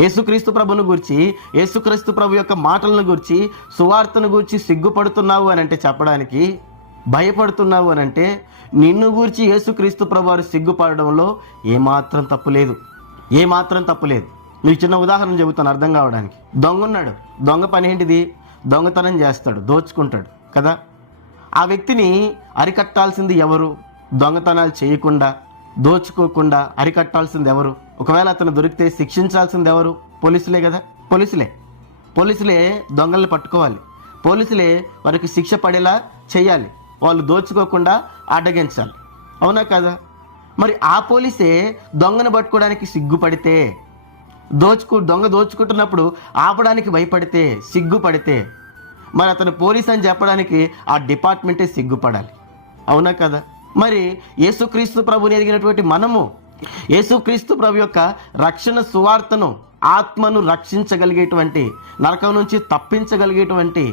యేసుక్రీస్తు ప్రభును గూర్చి, యేసుక్రీస్తు ప్రభు యొక్క మాటలను గూర్చి, సువార్తను గూర్చి సిగ్గుపడుతున్నావు అని అంటే, చెప్పడానికి భయపడుతున్నావు అని అంటే, నిన్ను గూర్చి యేసుక్రీస్తు ప్రభు వారు సిగ్గుపడడంలో ఏమాత్రం తప్పులేదు, ఏమాత్రం తప్పులేదు. మీకు చిన్న ఉదాహరణ చెబుతాను అర్థం కావడానికి. దొంగ ఉన్నాడు, దొంగ పని ఏంటిది? దొంగతనం చేస్తాడు, దోచుకుంటాడు కదా. ఆ వ్యక్తిని అరికట్టాల్సింది ఎవరు? దొంగతనాలు చేయకుండా, దోచుకోకుండా అరికట్టాల్సింది ఎవరు? ఒకవేళ అతను దొరికితే శిక్షించాల్సింది ఎవరు? పోలీసులే కదా. పోలీసులే దొంగల్ని పట్టుకోవాలి, పోలీసులే వారికి శిక్ష పడేలా చేయాలి, వాళ్ళు దోచుకోకుండా అడ్డగించాలి, అవునా కదా? మరి ఆ పోలీసే దొంగను పట్టుకోవడానికి సిగ్గుపడితే, దొంగ దోచుకుంటున్నప్పుడు ఆపడానికి భయపడితే, సిగ్గుపడితే, మరి అతను పోలీస్ అని చెప్పడానికి ఆ డిపార్ట్మెంటే సిగ్గుపడాలి, అవునా కదా? మరి యేసుక్రీస్తు ప్రభుని ఎదిగినటువంటి మనము యేసుక్రీస్తు ప్రభు యొక్క రక్షణ సువార్తను, ఆత్మను రక్షించగలిగేటువంటి, నరకం నుంచి తప్పించగలిగేటువంటి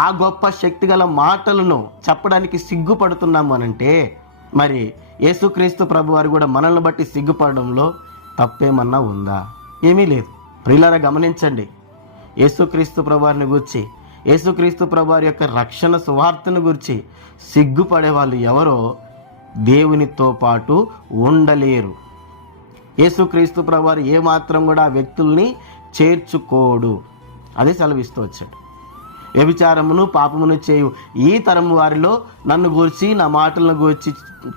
ఆ గొప్ప శక్తి గల మాటలను చెప్పడానికి సిగ్గుపడుతున్నాము అనంటే, మరి యేసుక్రీస్తు ప్రభు వారు కూడా మనల్ని బట్టి సిగ్గుపడడంలో తప్పేమన్నా ఉందా? ఏమీ లేదు. ప్రియులారా గమనించండి, యేసుక్రీస్తు ప్రభు వారిని గూర్చి, యేసుక్రీస్తు ప్రభు వారి యొక్క రక్షణ సువార్తను గురించి సిగ్గుపడే వాళ్ళు ఎవరో దేవునితో పాటు ఉండలేరు. యేసుక్రీస్తు ప్రభు వారు ఏమాత్రం కూడా ఆ వ్యక్తుల్ని చేర్చుకోడు. అదే సెలవిస్తూ వచ్చాడు. వ్యభిచారమును పాపమును చేయు ఈ తరము వారిలో నన్ను గూర్చి, నా మాటలను గూర్చి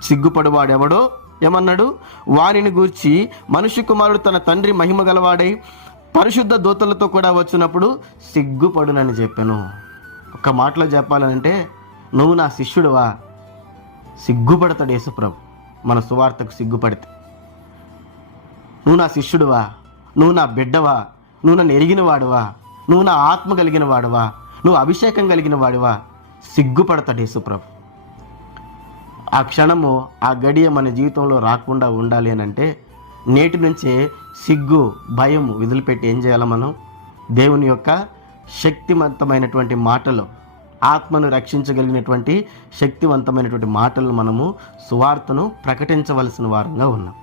సిగ్గుపడేవాడెవడో ఏమన్నాడు? వారిని గూర్చి మనుష్య కుమారుడు తన తండ్రి మహిమ గలవాడై పరిశుద్ధ దూతలతో కూడా వచ్చినప్పుడు సిగ్గుపడునని చెప్పాను. ఒక మాటలో చెప్పాలంటే, నువ్వు నా శిష్యుడువా? సిగ్గుపడతాడు యేసుప్రభు మన సువార్తకు సిగ్గుపడితే. నువ్వు నా శిష్యుడువా? నువ్వు నా బిడ్డవా? నువ్వు నన్ను ఎరిగిన వాడువా? నువ్వు నా ఆత్మ కలిగిన వాడువా? నువ్వు అభిషేకం కలిగిన వాడువా? సిగ్గుపడతాడు యేసుప్రభు. ఆ క్షణము, ఆ గడియ మన జీవితంలో రాకుండా ఉండాలి అని అంటే, నేటి నుంచే సిగ్గు, భయం వదిలిపెట్టి ఏం చేయాలి? మనం దేవుని యొక్క శక్తివంతమైనటువంటి మాటలు, ఆత్మను రక్షించగలిగినటువంటి శక్తివంతమైనటువంటి మాటలను మనము సువార్తను ప్రకటించవలసిన వారంగా ఉన్నాం.